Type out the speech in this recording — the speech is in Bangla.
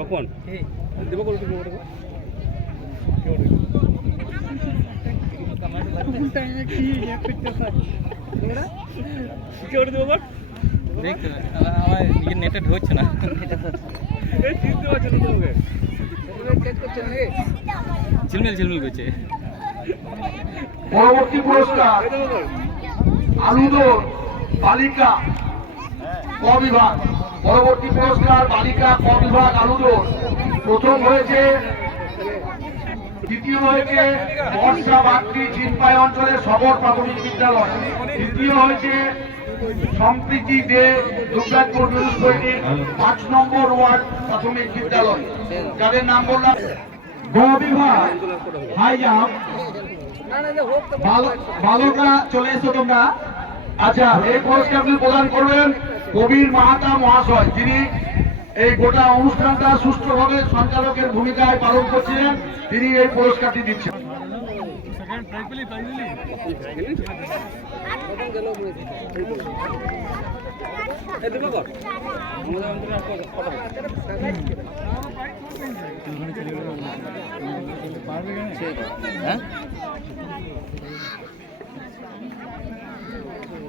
বাপন দেব করে তুমি ওটা কি করে দেব বল দেখ আমার নিজের নেটে ঢুকছে না এই চিনতে পারছ না তোমাকে ঝিলমিল ঝিলমিল করছে। পরবর্তী পুরস্কার আলুদোর বালিকা ক বিভাগ। পরবর্তী পুরস্কার বালিকা ক বিভাগ আলুদোর। প্রথম হয়েছে, দ্বিতীয় হয়েছে বর্ষা বাগদি চিনপাই অঞ্চলের সবর প্রাথমিক বিদ্যালয়। তৃতীয় হয়েছে সম্প্রীতি দে দুর্গাপুর মিউনিসিপ্যালিটির ৫ নম্বর ওয়ার্ড প্রাথমিক বিদ্যালয়, যাদের নাম বললাম। গ বিভাগ হাই জাম্প বালকরা চলে এসো তোমরা। আচ্ছা, এই পুরস্কারগুলি প্রদান করবেন কবির মাহাতা মহাশয়, যিনি এই গোটা অনুষ্ঠানটা সুষ্ঠুভাবে সঞ্চালকের ভূমিকায় পালন করছিলেন। তিনি এই পুরস্কারটি দিচ্ছেন। হ্যাঁ